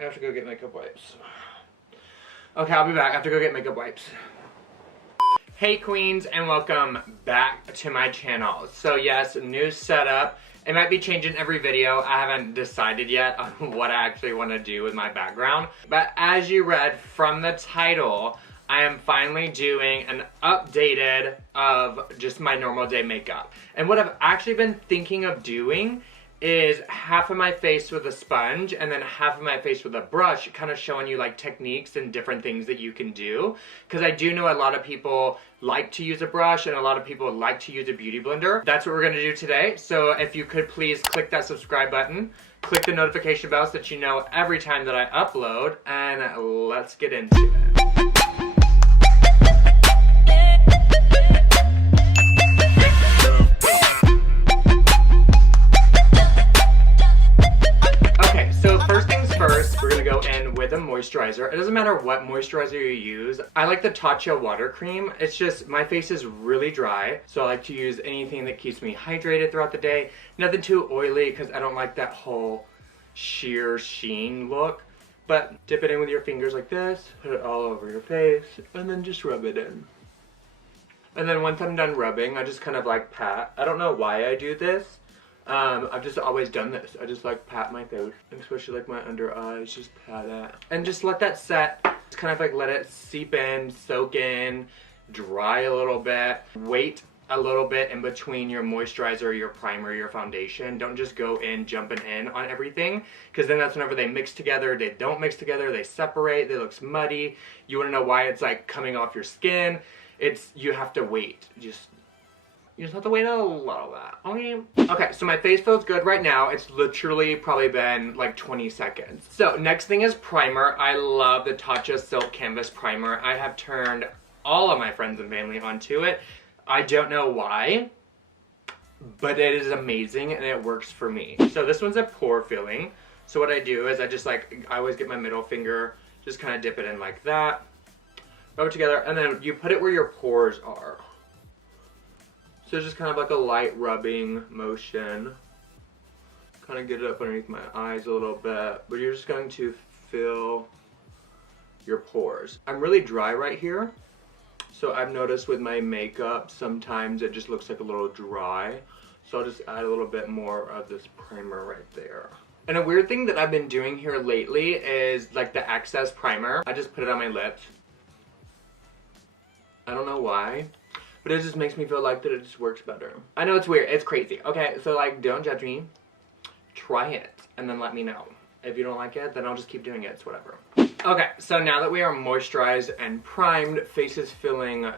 I have to go get makeup wipes. Okay, I'll be back. I have to go get makeup wipes. Hey Queens, and welcome back to my channel. So yes, new setup. It might be changing every video. I haven't decided yet on what I actually want to do with my background. But as you read from the title, I am finally doing an updated of just my normal day makeup. And what I've actually been thinking of doing is half of my face with a sponge and then half of my face with a brush, kind of showing you like techniques and different things that you can do. Because I do know a lot of people like to use a brush and a lot of people like to use a beauty blender. That's what we're going to do today. So if you could please click that subscribe button, click the notification bell so that you know every time that I upload, and let's get into it. First, we're gonna go in with a moisturizer. It doesn't matter what moisturizer you use. I like the Tatcha water cream. It's just, my face is really dry, so I like to use anything that keeps me hydrated throughout the day. Nothing too oily, because I don't like that whole sheer sheen look. But dip it in with your fingers like this, put it all over your face, and then just rub it in. And then once I'm done rubbing, I just kind of like pat. I don't know why I do this. I've just always done this. I just like pat my face, especially like my under eyes, just pat it. And just let that set, just kind of like let it seep in, soak in, dry a little bit. Wait a little bit in between your moisturizer, your primer, your foundation. Don't just go in jumping in on everything, because then that's whenever they mix together, they don't mix together, they separate, they look muddy. You want to know why it's like coming off your skin. You have to wait. You just have to wait a little bit, okay? So my face feels good right now. It's literally probably been like 20 seconds. So next thing is primer. I love the Tatcha Silk Canvas Primer. I have turned all of my friends and family onto it. I don't know why, but it is amazing and it works for me. So this one's a pore filling. So what I do is I always get my middle finger, just kind of dip it in like that, rub it together, and then you put it where your pores are. So it's just kind of like a light rubbing motion. Kind of get it up underneath my eyes a little bit, but you're just going to fill your pores. I'm really dry right here, so I've noticed with my makeup sometimes it just looks like a little dry. So I'll just add a little bit more of this primer right there. And a weird thing that I've been doing here lately is like the excess primer. I just put it on my lips. I don't know why, but it just makes me feel like that it just works better. I know it's weird, it's crazy. Okay, so like, don't judge me. Try it, and then let me know. If you don't like it, then I'll just keep doing it, it's whatever. Okay, so now that we are moisturized and primed, face is feeling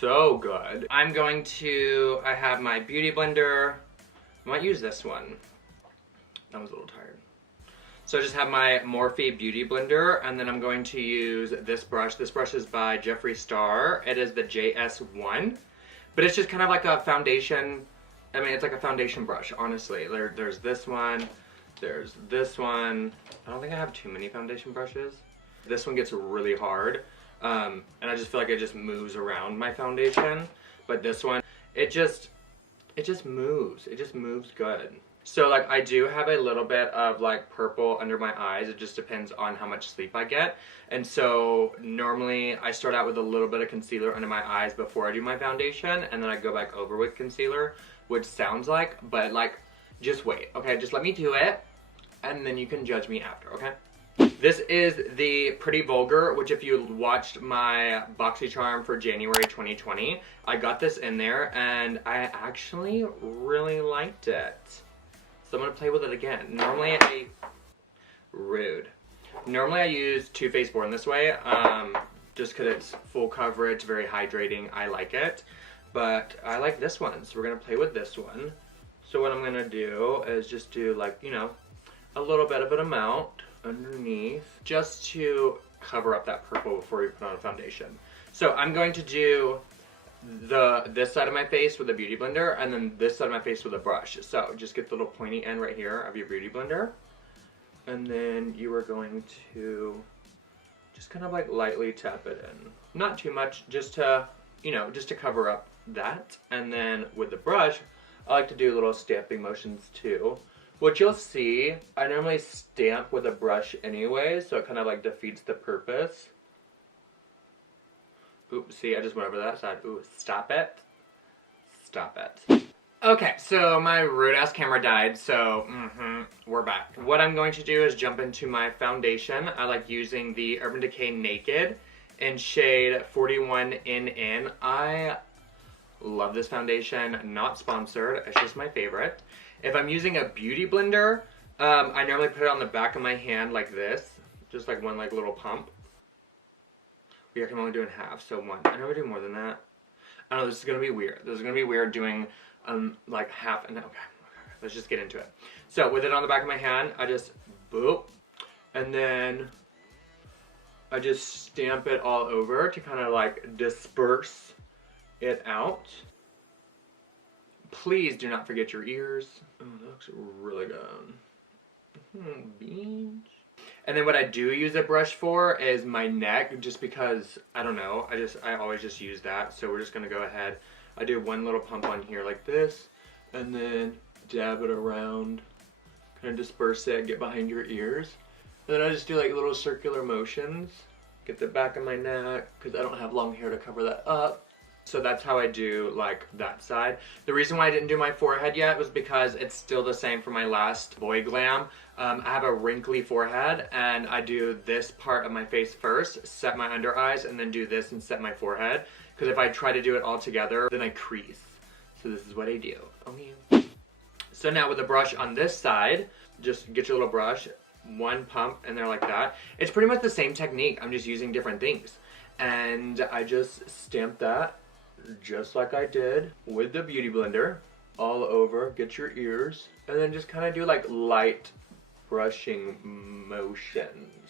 so good. I have my beauty blender. I might use this one. I was a little tired. So I just have my Morphe Beauty Blender, and then I'm going to use this brush. This brush is by Jeffree Star. It is the JS1, but it's just kind of like a foundation. I mean, it's like a foundation brush, honestly. There's this one, there's this one. I don't think I have too many foundation brushes. This one gets really hard, and I just feel like it just moves around my foundation. But this one, it just moves. It just moves good. So like I do have a little bit of like purple under my eyes. It just depends on how much sleep I get. And so normally I start out with a little bit of concealer under my eyes before I do my foundation, and then I go back over with concealer, which sounds like, but like, just wait, okay? Just let me do it, and then you can judge me after, okay? This is the Pretty Vulgar, which if you watched my BoxyCharm for January 2020, I got this in there, and I actually really liked it. So I'm going to play with it again. Normally I use Too Faced Born This Way, just because it's full coverage, very hydrating. I like it. But I like this one, so we're going to play with this one. So what I'm going to do is just do like, you know, a little bit of an amount underneath, just to cover up that purple before you put on a foundation. So I'm going to do this side of my face with a beauty blender, and then this side of my face with a brush. So just get the little pointy end right here of your beauty blender, and then you are going to just kind of like lightly tap it in. Not too much, just to, you know, just to cover up that. And then with the brush, I like to do little stamping motions too, What you'll see, I normally stamp with a brush anyway, so it kind of like defeats the purpose. Oops, see, I just went over that side. Ooh, stop it. Stop it. Okay, so my rude-ass camera died, so we're back. What I'm going to do is jump into my foundation. I like using the Urban Decay Naked in shade 41 in. I love this foundation, not sponsored, it's just my favorite. If I'm using a beauty blender, I normally put it on the back of my hand like this, just like one like little pump. I can only do in half, so one. I never do more than that. I know this is gonna be weird. This is gonna be weird doing like half and okay, let's just get into it. So with it on the back of my hand, I just boop, and then I just stamp it all over to kind of like disperse it out. Please do not forget your ears. Oh, that looks really good. Beans. And then what I do use a brush for is my neck, just because, I don't know, I always just use that. So we're just gonna go ahead. I do one little pump on here like this, and then dab it around, kind of disperse it, get behind your ears. And then I just do like little circular motions, get the back of my neck, because I don't have long hair to cover that up. So that's how I do like that side. The reason why I didn't do my forehead yet was because it's still the same for my last boy glam. I have a wrinkly forehead, and I do this part of my face first, set my under eyes, and then do this and set my forehead. Because if I try to do it all together, then I crease. So this is what I do. Okay. So now with the brush on this side, just get your little brush, one pump, and they're like that. It's pretty much the same technique. I'm just using different things. And I just stamp that just like I did with the beauty blender all over. Get your ears, and then just kind of do like light brushing motions.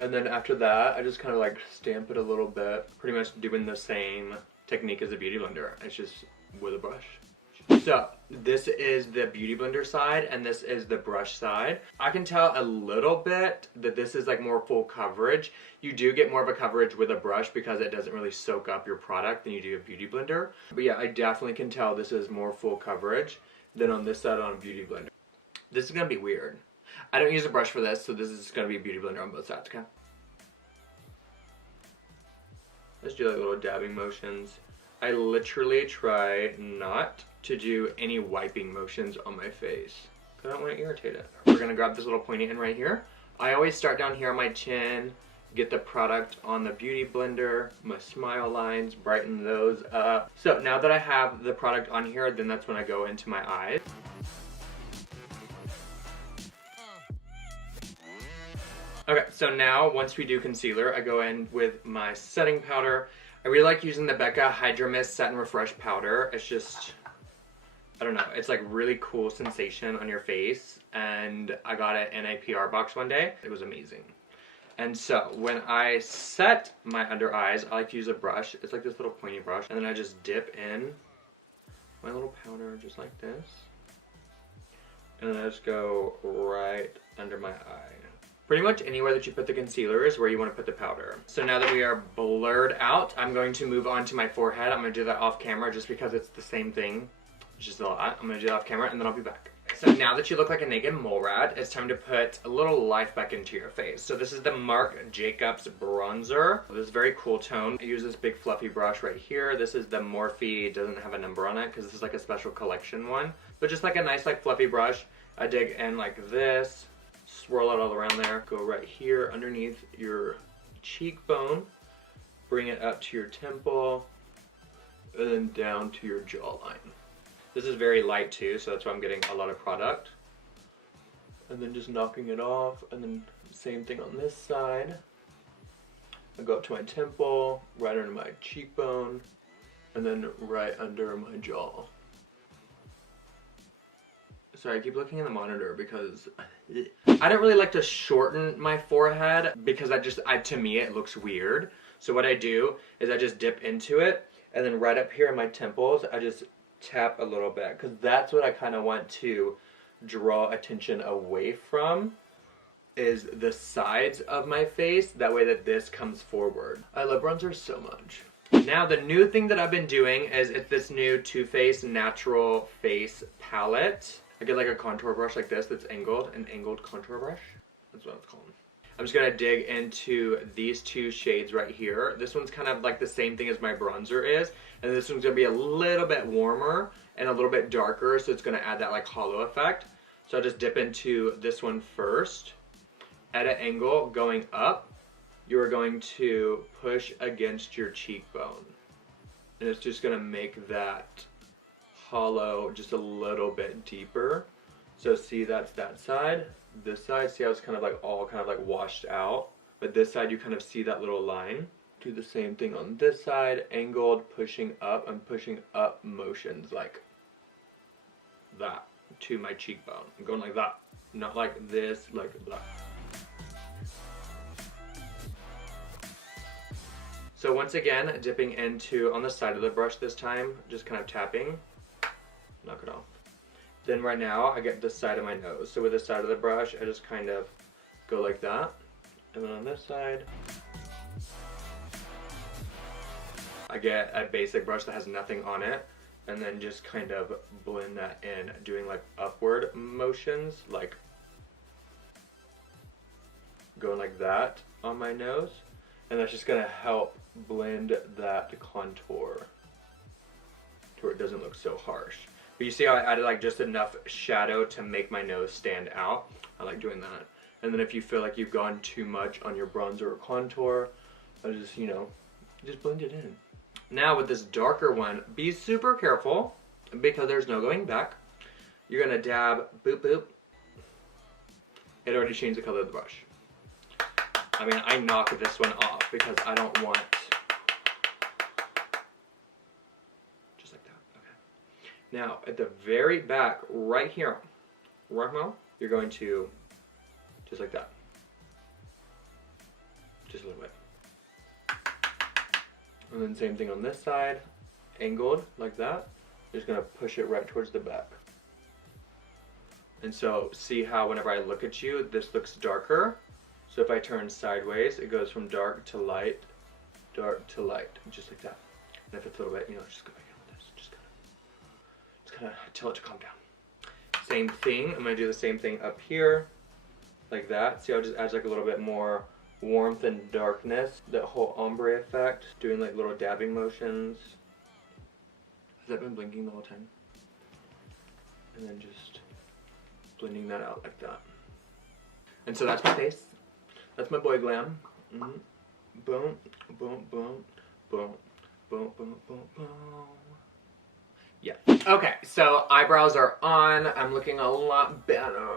And then after that, I just kind of like stamp it a little bit, pretty much doing the same technique as the beauty blender. It's just with a brush. So this is the beauty blender side, and this is the brush side. I can tell a little bit that this is like more full coverage. You do get more of a coverage with a brush because it doesn't really soak up your product than you do a beauty blender. But yeah, I definitely can tell this is more full coverage than on this side on a beauty blender. This is gonna be weird. I don't use a brush for this, so this is gonna be a beauty blender on both sides, okay? Let's do like little dabbing motions. I literally try not to do any wiping motions on my face, because I don't want to irritate it. We're gonna grab this little pointy end right here. I always start down here on my chin, get the product on the beauty blender, my smile lines, brighten those up. So now that I have the product on here, then that's when I go into my eyes. Okay, so now once we do concealer, I go in with my setting powder. I really like using the Becca Hydra Mist Set and Refresh powder. It's just, I don't know, it's like really cool sensation on your face, and I got it in a PR box one day. It was amazing. And so when I set my under eyes, I like to use a brush. It's like this little pointy brush, and then I just dip in my little powder just like this, and then I just go right under my eye. Pretty much anywhere that you put the concealer is where you want to put the powder. So now that we are blurred out, I'm going to move on to my forehead. I'm going to do that off camera just because it's the same thing. It's just a lot. I'm going to do that off camera, and then I'll be back. So now that you look like a naked mole rat, it's time to put a little life back into your face. So this is the Marc Jacobs bronzer. This is a very cool tone. I use this big fluffy brush right here. This is the Morphe. It doesn't have a number on it because this is like a special collection one. But just like a nice like fluffy brush, I dig in like this. Swirl it all around there. Go right here underneath your cheekbone. Bring it up to your temple. And then down to your jawline. This is very light too, so that's why I'm getting a lot of product. And then just knocking it off. And then same thing on this side. I go up to my temple, right under my cheekbone, and then right under my jaw. Sorry, I keep looking in the monitor because I don't really like to shorten my forehead because to me it looks weird. So what I do is I just dip into it, and then right up here in my temples, I just tap a little bit because that's what I kind of want to draw attention away from, is the sides of my face. That way that this comes forward. I love bronzer so much. Now the new thing that I've been doing is it's this new Too Faced Natural Face Palette. I get like a contour brush like this that's angled, an angled contour brush. That's what it's called. I'm just gonna dig into these two shades right here. This one's kind of like the same thing as my bronzer is, and this one's gonna be a little bit warmer and a little bit darker, so it's gonna add that like hollow effect. So I'll just dip into this one first. At an angle going up, you are going to push against your cheekbone. And it's just gonna make that hollow just a little bit deeper. So see, that's that side. This side, see how it's kind of like all kind of like washed out, but this side you kind of see that little line. Do the same thing on this side, angled, pushing up. I'm pushing up motions like that to my cheekbone. I'm going like that, not like this, like that. So once again, dipping into on the side of the brush this time, just kind of tapping, knock it off. Then right now, I get the side of my nose. So with the side of the brush, I just kind of go like that. And then on this side, I get a basic brush that has nothing on it. And then just kind of blend that in, doing like upward motions, like going like that on my nose. And that's just gonna help blend that contour to where it doesn't look so harsh. But you see how I added like just enough shadow to make my nose stand out? I like doing that. And then if you feel like you've gone too much on your bronzer or contour, I just, you know, just blend it in. Now with this darker one, be super careful because there's no going back. You're gonna dab, boop, boop. It already changed the color of the brush. I mean, I knock this one off because I don't want, just like that, okay. Now, at the very back, right here, right now, you're going to, just like that. Just a little bit. And then same thing on this side, angled like that. You're just gonna push it right towards the back. And so, see how whenever I look at you, this looks darker. So if I turn sideways, it goes from dark to light, just like that. And if it's a little bit, you know, just go back in with this. Just kind of tell it to calm down. Same thing, I'm gonna do the same thing up here, like that. See how it just adds like a little bit more warmth and darkness, that whole ombre effect, doing like little dabbing motions. Has that been blinking the whole time? And then just blending that out like that. And so that's my face. That's my boy Glam. Mm-hmm. Boom, boom, boom, boom, boom, boom, boom, boom. Yeah. Okay, so eyebrows are on. I'm looking a lot better.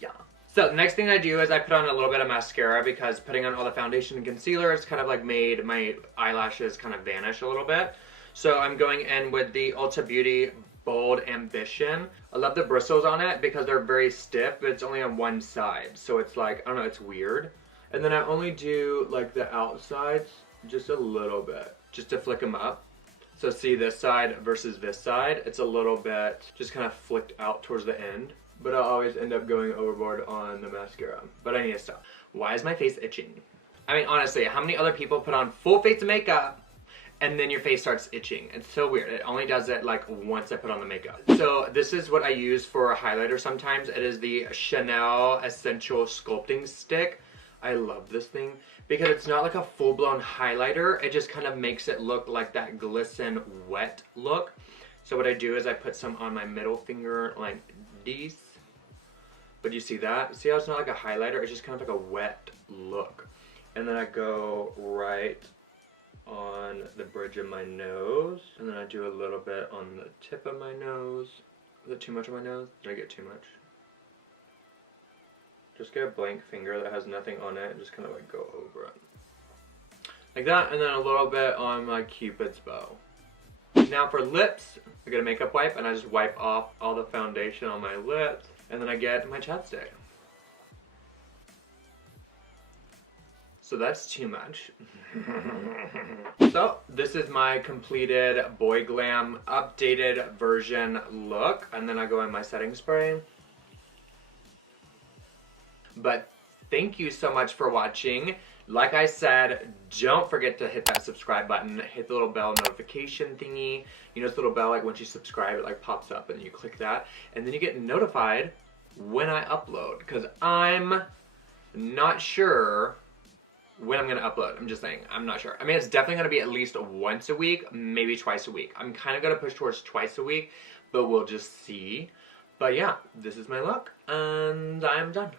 Yeah. So the next thing I do is I put on a little bit of mascara because putting on all the foundation and concealer has kind of like made my eyelashes kind of vanish a little bit. So I'm going in with the Ulta Beauty Bold Ambition. I love the bristles on it because they're very stiff, but it's only on one side. So it's like, I don't know, it's weird. And then I only do like the outsides just a little bit, just to flick them up. So see this side versus this side, it's a little bit just kind of flicked out towards the end. But I'll always end up going overboard on the mascara. But I need to stop. Why is my face itching? I mean, honestly, how many other people put on full face of makeup and then your face starts itching? It's so weird. It only does it like once I put on the makeup. So this is what I use for a highlighter sometimes. It is the Chanel Essential Sculpting Stick. I love this thing because it's not like a full-blown highlighter. It just kind of makes it look like that glisten wet look. So what I do is I put some on my middle finger like this. But you see that? See how it's not like a highlighter? It's just kind of like a wet look. And then I go right on the bridge of my nose. And then I do a little bit on the tip of my nose. Is it too much on my nose? Did I get too much? Just get a blank finger that has nothing on it and just kind of like go over it. Like that, and then a little bit on my Cupid's bow. Now for lips, I get a makeup wipe and I just wipe off all the foundation on my lips. And then I get my chapstick. So that's too much. So this is my completed Boy Glam updated version look. And then I go in my setting spray. But thank you so much for watching. Like I said, don't forget to hit that subscribe button, hit the little bell notification thingy. You know, this little bell, like once you subscribe, it like pops up and you click that. And then you get notified when I upload. Because I'm not sure when I'm going to upload. I'm just saying, I'm not sure. I mean, it's definitely going to be at least once a week, maybe twice a week. I'm kind of going to push towards twice a week, but we'll just see. But yeah, this is my look, and I'm done.